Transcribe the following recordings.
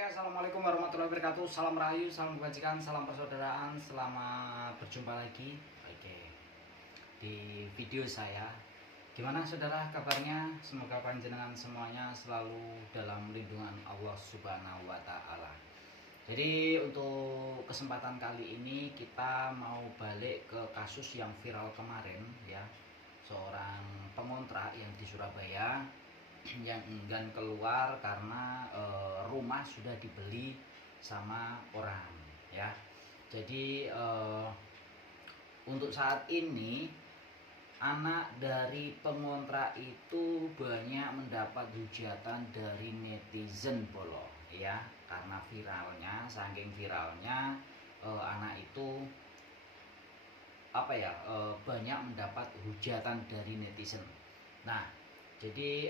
Oke, assalamualaikum warahmatullahi wabarakatuh. Salam rahayu, salam kebajikan, salam persaudaraan. Selamat berjumpa lagi. Oke, di video saya. Gimana saudara kabarnya? Semoga panjenengan semuanya selalu dalam lindungan Allah Subhanahu wa Ta'ala. Jadi untuk kesempatan kali ini kita mau balik ke kasus yang viral kemarin ya. Seorang pengontrak yang di Surabaya yang enggan keluar karena rumah sudah dibeli sama orang ya. Jadi untuk saat ini anak dari pengontrak itu banyak mendapat hujatan dari netizen bolo ya, karena viralnya, saking viralnya anak itu banyak mendapat hujatan dari netizen. Nah, jadi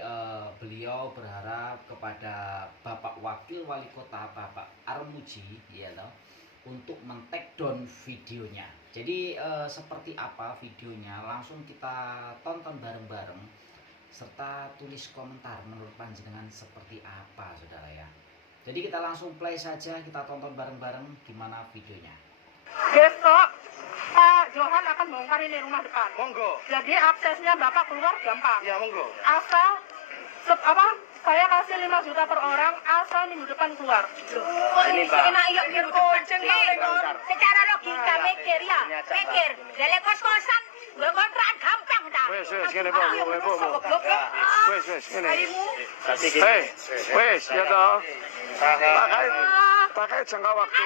beliau berharap kepada Bapak Wakil Wali Kota Bapak Armuji ya loh, untuk men-take down videonya. Jadi seperti apa videonya, langsung kita tonton bareng-bareng serta tulis komentar menurut panjenengan seperti apa saudara ya. Jadi kita langsung play saja, kita tonton bareng-bareng gimana videonya. Besok Pak Johan akan bongkar ini rumah depan. Monggo. Jadi aksesnya Bapak keluar gampang. Ya monggo. Asal saya kasih 5 juta per orang asal minggu depan keluar. Ini Pak. Secara logika mikir ya, mikir. Dari kos-kosan, kontrakan gampang dah. Wes ngene Pak, Wes ngene. Wes ya toh. Pakai jangka waktu.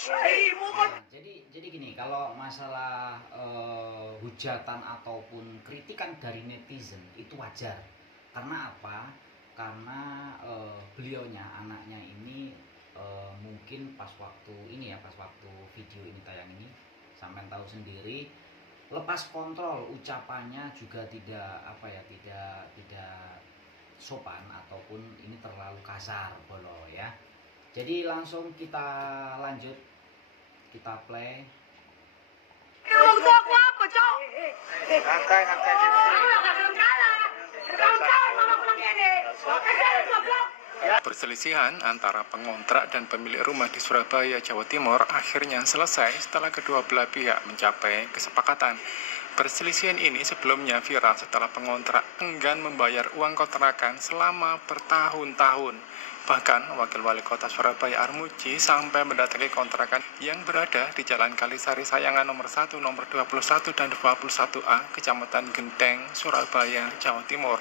Nah, jadi gini, kalau masalah hujatan ataupun kritikan dari netizen itu wajar. Karena apa? Karena beliaunya, anaknya ini mungkin pas waktu video ini tayang ini, sampai tahu sendiri, lepas kontrol, ucapannya juga tidak sopan ataupun ini terlalu kasar bolo ya. Jadi langsung kita lanjut, kita play. Perselisihan antara pengontrak dan pemilik rumah di Surabaya, Jawa Timur akhirnya selesai setelah kedua belah pihak mencapai kesepakatan. Perselisihan ini sebelumnya viral setelah pengontrak enggan membayar uang kontrakan selama bertahun-tahun. Bahkan Wakil Wali Kota Surabaya Armuji sampai mendatangi kontrakan yang berada di Jalan Kalisari Sayangan nomor 1, nomor 21 dan 21A, Kecamatan Genteng, Surabaya, Jawa Timur.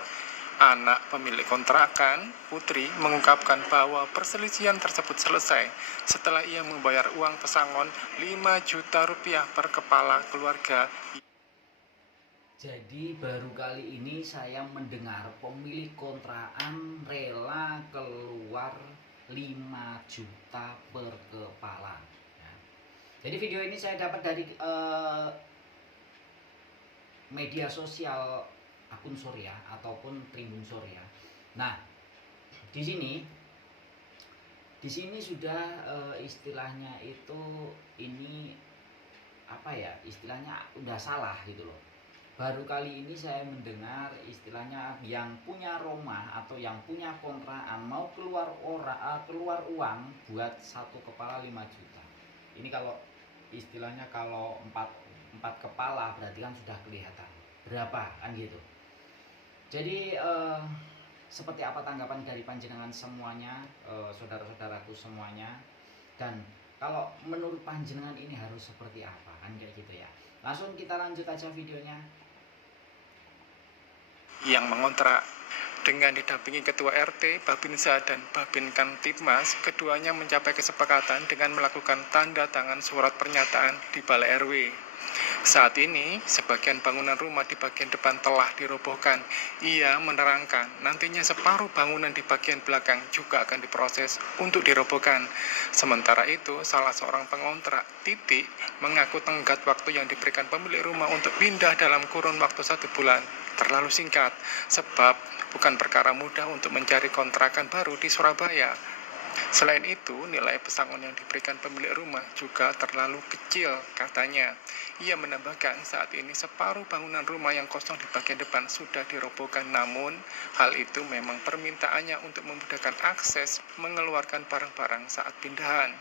Anak pemilik kontrakan, Putri, mengungkapkan bahwa perselisihan tersebut selesai setelah ia membayar uang pesangon 5 juta rupiah per kepala keluarga. Jadi baru kali ini saya mendengar pemilik kontrakan rela keluar 5 juta per kepala ya. Jadi video ini saya dapat dari media sosial akun Surya ataupun Tribun Surya. Nah, di sini sudah istilahnya itu ini istilahnya udah salah gitu loh. Baru kali ini saya mendengar istilahnya yang punya rumah atau yang punya kontrakan mau keluar uang buat satu kepala 5 juta. Ini kalau istilahnya kalau 4 kepala berarti kan sudah kelihatan berapa kan gitu. Jadi seperti apa tanggapan dari panjenengan semuanya, saudara-saudaraku semuanya, dan kalau menurut panjenengan ini harus seperti apa kan kayak gitu ya. Langsung kita lanjut aja videonya. Yang mengontrak dengan didampingi Ketua RT, Babinsa dan Babin Kamtibmas, keduanya mencapai kesepakatan dengan melakukan tanda tangan surat pernyataan di Balai RW. Saat ini, sebagian bangunan rumah di bagian depan telah dirobohkan. Ia menerangkan nantinya separuh bangunan di bagian belakang juga akan diproses untuk dirobohkan. Sementara itu, salah seorang pengontrak, Titik, mengaku tenggat waktu yang diberikan pemilik rumah untuk pindah dalam kurun waktu 1 bulan terlalu singkat, sebab bukan perkara mudah untuk mencari kontrakan baru di Surabaya. Selain itu, nilai pesangon yang diberikan pemilik rumah juga terlalu kecil, katanya. Ia menambahkan saat ini separuh bangunan rumah yang kosong di bagian depan sudah dirobohkan, namun hal itu memang permintaannya untuk memudahkan akses mengeluarkan barang-barang saat pindahan.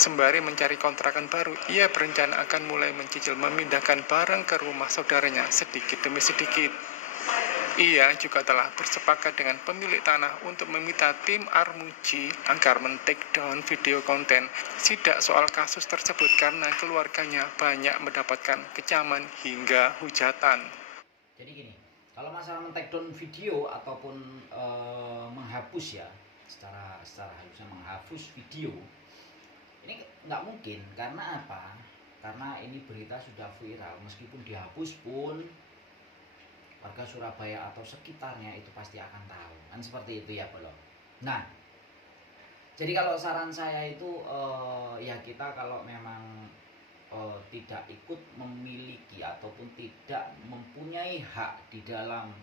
Sembari mencari kontrakan baru, ia berencana akan mulai mencicil memindahkan barang ke rumah saudaranya sedikit demi sedikit. Ia juga telah bersepakat dengan pemilik tanah untuk meminta tim Armuji agar men-take down video konten sidak soal kasus tersebut karena keluarganya banyak mendapatkan kecaman hingga hujatan. Jadi gini, kalau masalah men-take down video ataupun menghapus ya, secara halusnya menghapus video, ini nggak mungkin. Karena apa? Karena ini berita sudah viral, meskipun dihapus pun warga Surabaya atau sekitarnya itu pasti akan tahu, kan seperti itu ya Bolo. Nah, jadi kalau saran saya itu ya kita kalau memang tidak ikut memiliki ataupun tidak mempunyai hak di dalam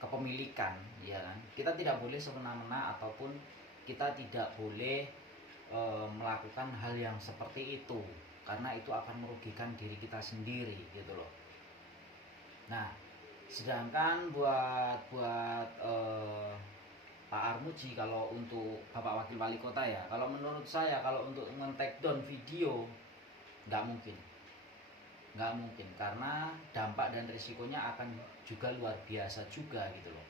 kepemilikan, ya kan, kita tidak boleh semena-mena ataupun kita tidak boleh melakukan hal yang seperti itu, karena itu akan merugikan diri kita sendiri gitu loh. Nah, sedangkan buat Pak Armuji, kalau untuk Bapak Wakil Wali Kota ya, kalau menurut saya kalau untuk men-take down video nggak mungkin karena dampak dan risikonya akan juga luar biasa juga gitu loh.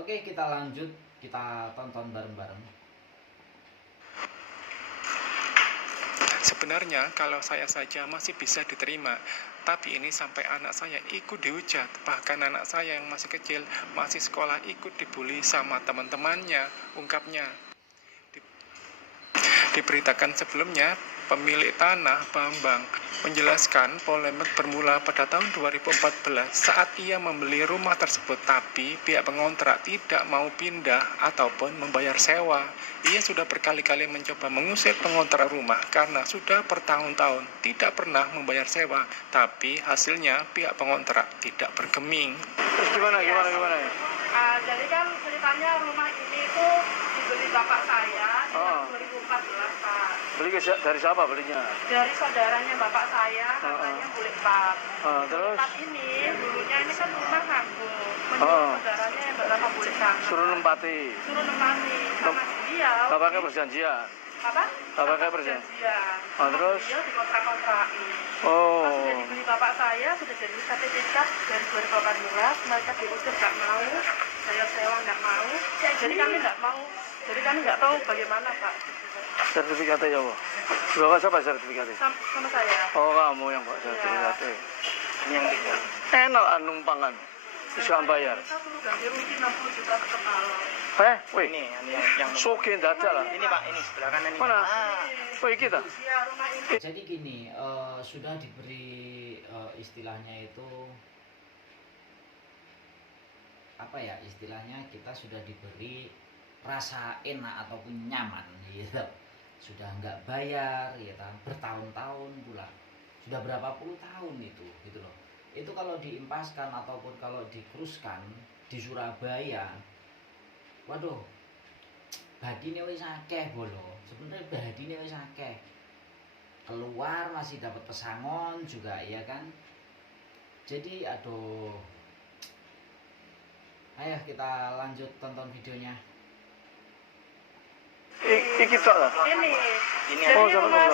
Oke, kita lanjut, kita tonton bareng-bareng. Sebenarnya kalau saya saja masih bisa diterima, tapi ini sampai anak saya ikut dihujat. Bahkan anak saya yang masih kecil, masih sekolah, ikut dibully sama teman-temannya, ungkapnya. Diberitakan sebelumnya, pemilik tanah Bambang menjelaskan polemik bermula pada tahun 2014 saat ia membeli rumah tersebut, tapi pihak pengontrak tidak mau pindah ataupun membayar sewa. Ia sudah berkali-kali mencoba mengusir pengontrak rumah karena sudah bertahun-tahun tidak pernah membayar sewa, tapi hasilnya pihak pengontrak tidak bergeming. Terus gimana? Jadi kan ceritanya rumah ini itu dibeli bapak saya di tahun 2014 Pak. Beli dari siapa belinya? Dari saudaranya bapak saya, katanya boleh Pak. Terus? Tempat ini dulunya ini kan rumah nganggur. Menurut saudaranya yang bernama boleh sana. Suruh nempati sama dia. Bapaknya perjanjian. Apa? Bapaknya perjanjian. Terus? Dia dikontrak-kontrakin. Pas Oh. sudah dibeli bapak saya, sudah jadi sertifikat dari 2018, mereka diusir nggak mau, saya sewa nggak mau, jadi kami nggak tahu bagaimana Pak. Sertifikatnya ya, Bu? Bapak siapa sertifikatnya? Sama saya. Oh, kamu yang bawa sertifikatnya. Ini yang tiga. Enak numpangan. Bisa bayar. Kita perlu ganti rugi 60 juta per kepala. Wih. Ini yang Sokin dadak lah. ini Pak, ini sebelah kanan ini. Mana? Wih, kita. Ya, rumah ini. Jadi gini, sudah diberi istilahnya itu apa ya, istilahnya kita sudah diberi rasa enak ataupun nyaman gitu. Sudah nggak bayar ya, bertahun-tahun pula, sudah berapa puluh tahun itu gitu loh. Itu kalau diimpaskan ataupun kalau dikeruskan di Surabaya, waduh, badine wis akeh Bolo. Sebenarnya badine wis akeh. Keluar masih dapat pesangon juga ya kan. Jadi aduh. Ayo kita lanjut tonton videonya. Iki tok lah. Ini. Oh, Jadi rumah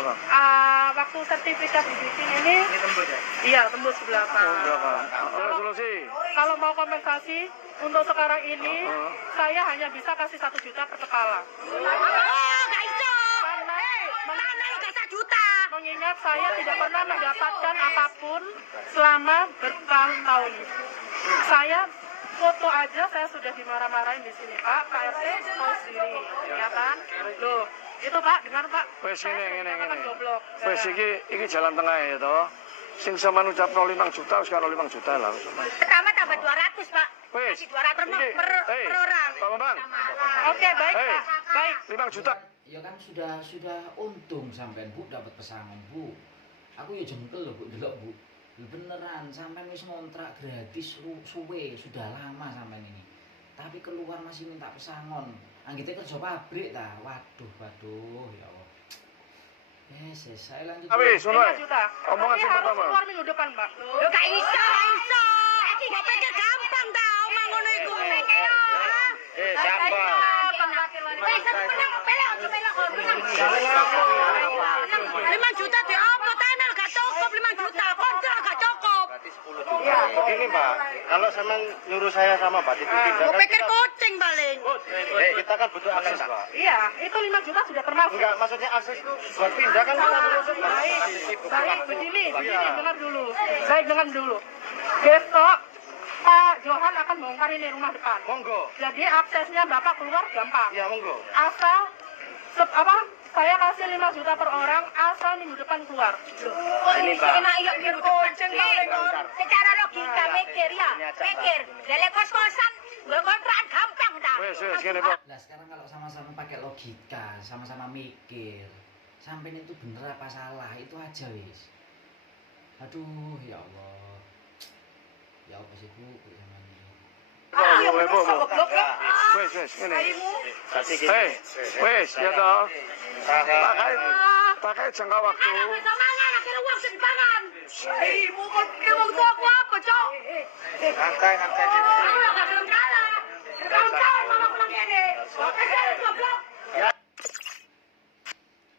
waktu sertifikat dibikin ini. Ini tembus ya? Iya, tembus belakang. Solusi. Kalau mau kompensasi untuk sekarang ini, saya hanya bisa kasih 1 juta per kepala. Gak iso. Karena Mana lo gak 1 juta? mengingat saya tidak pernah mendapatkan apapun selama bertahun-tahun. Saya foto aja saya sudah dimarah-marahin di sini Pak, KRT tahu sendiri, ya kan? Loh, itu Pak, gimana Pak? Wes ngene. Goblok. Wes iki jalan tengah ya toh. Sing sama ngucapno 5 juta wis karo 5 juta lah. Pertama tambah 200 Pak. Wes. Kasih 200 per orang. Pak Bambang. Oke, baik Pak. Baik. 5 juta. Ya kan sudah untung sampean Bu dapat pesangon Bu. Aku ya jengkel loh Bu, delok Bu. Beneran sampean wis ngontrak gratis suwe, sudah lama sampean ini. tapi keluar masih minta pesangon. Anggite kerja pabrik ta. Waduh, ya Allah. Saya lanjut. Habis, 5 juta. Omongan Tapi yang harus pertama. keluar minggu depan, Mbak. Yo gak iso. Kok pikir gampang ta omong ngono iku. Siapa? Lima juta di apa tanah gak cukup 5 juta kontrak gak cukup. Begini Pak, kalau sama nyuruh saya sama Pak Titi Mau pikir kucing paling. kita kan butuh akses Pak. Iya, itu 5 juta sudah termasuk. Enggak, maksudnya akses itu buat pindah kan kita dulu. Baik, begini, dengar dulu. Baik, dengar dulu. Besok Pak Johan akan bongkar ini rumah depan. Monggo. Jadi aksesnya Bapak keluar gampang. Iya, monggo. Asal saya kasih 5 juta per orang, asal minggu depan keluar. Ini Pak. Secara logika mikir ya, mikir. Dari kos-kosan kontrakan gampang dah. Wes, gini Pak. Nah sekarang kalau sama-sama pakai logika, sama-sama mikir, sampai itu bener apa salah, itu aja wis. Aduh ya Allah, ya apa sih Bu? Wes, ini. Hei, wes, ya toh. Pakai jangka waktu. Bisa mangan, akhirnya uang sedimpangan. Ibu kok uang tua aku apa, Cok? Angkai. Gak belum kalah. Tahun-tahun mama pulang gini. Goblok.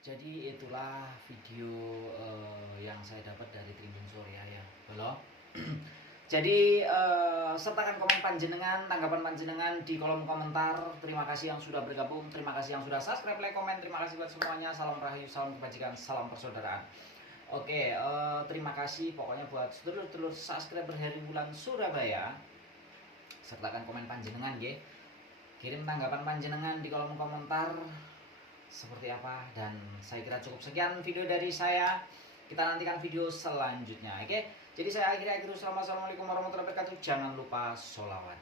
Jadi itulah video yang saya dapat dari Tribun Surya ya. Halo. Jadi sertakan komen panjenengan, tanggapan panjenengan di kolom komentar. Terima kasih yang sudah bergabung, terima kasih yang sudah subscribe, like, komen. Terima kasih buat semuanya. Salam rahayu, salam kebajikan, salam persaudaraan. Oke, terima kasih pokoknya buat sedulur-sedulur subscriber Heri Wulan Surabaya. Sertakan komen panjenengan nggih. Kirim tanggapan panjenengan di kolom komentar seperti apa, dan saya kira cukup sekian video dari saya. Kita nantikan video selanjutnya. Oke. Jadi saya akhiri. Assalamualaikum warahmatullahi wabarakatuh. Jangan lupa sholawat.